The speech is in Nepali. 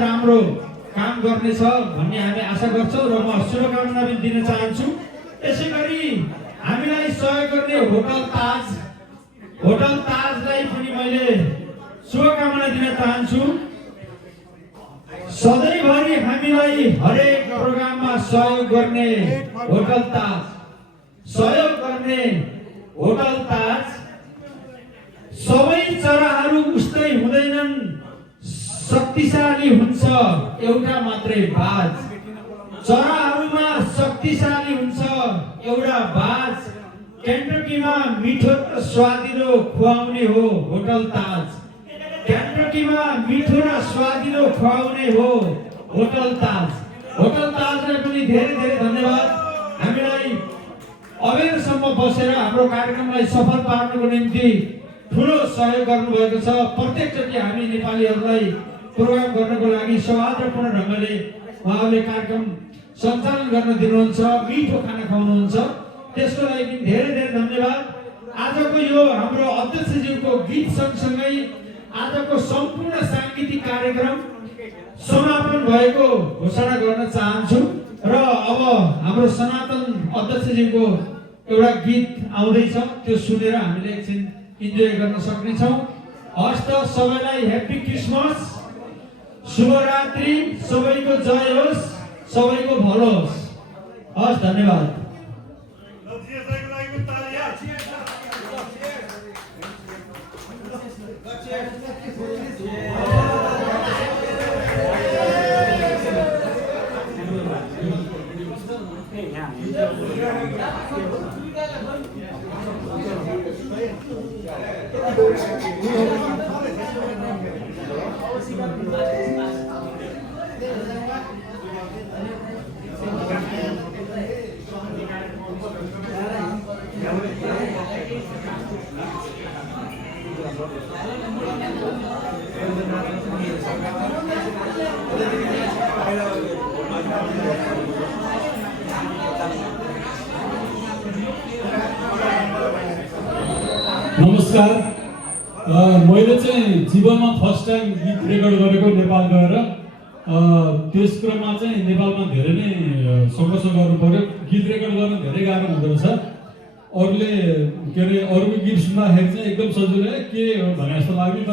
राम्रो काम गर्नेछ भन्ने हामी आशा गर्छौँ र म शुभकामना पनि दिन चाहन्छु। यसैगरी हामीलाई सहयोग गर्ने होटल ताजलाई पनि मैले शुभकामना दिन चाहन्छु। सधैँभरि हामीलाई हरेक प्रोग्राममा सहयोग गर्ने होटल ताज सबै चराहरू उस्तै हुँदैनन्, शक्तिशाली हुन्छ एउटा मात्रै बाज। चराहरूमा शक्तिशाली हुन्छ एउटा बाज। केन्टकीमा मिठो र स्वादिलो खुवाउने हो होटल ताज। केन्टकीमा मिठो र स्वादिलो खुवाउने हो होटल ताज। होटल ताजलाई पनि धेरै धेरै धन्यवाद। हामीलाई अबेरसम्म बसेर हाम्रो कार्यक्रमलाई सफल पार्नको निम्ति ठुलो सहयोग गर्नुभएको छ। प्रत्येकचोटि हामी नेपालीहरूलाई प्रोग्राम गर्नको लागि सौहार्दपूर्ण ढङ्गले उहाँहरूले कार्यक्रम सञ्चालन गर्न दिनुहुन्छ, मिठो खाना खुवाउनुहुन्छ, त्यसको लागि पनि धेरै धेरै धन्यवाद। आजको यो हाम्रो अध्यक्षज्यूको गीत सँगसँगै आजको सम्पूर्ण साङ्गीतिक कार्यक्रम समापन भएको घोषणा गर्न चाहन्छु र अब हाम्रो सनातन अध्यक्षज्यूको एउटा गीत आउँदैछ, त्यो सुनेर हामीले एकछिन इन्जोय गर्न सक्नेछौँ। हस् त, सबैलाई ह्याप्पी क्रिसमस, शुभरात्रि, सबैको जय होस्, सबैको भलो होस्। हस्, धन्यवाद। नमस्कार। मैले चाहिँ जीवनमा फर्स्ट टाइम गीत रेकर्ड गरेको नेपाल गएर। त्यस क्रममा चाहिँ नेपालमा धेरै नै सङ्घर्ष गर्नु पर्यो। गीत रेकर्ड गर्न धेरै गाह्रो हुँदो रहेछ। अरूले के अरे अरूको गीत सुन्दाखेरि चाहिँ एकदम सजिलो के भने जस्तो लाग्यो।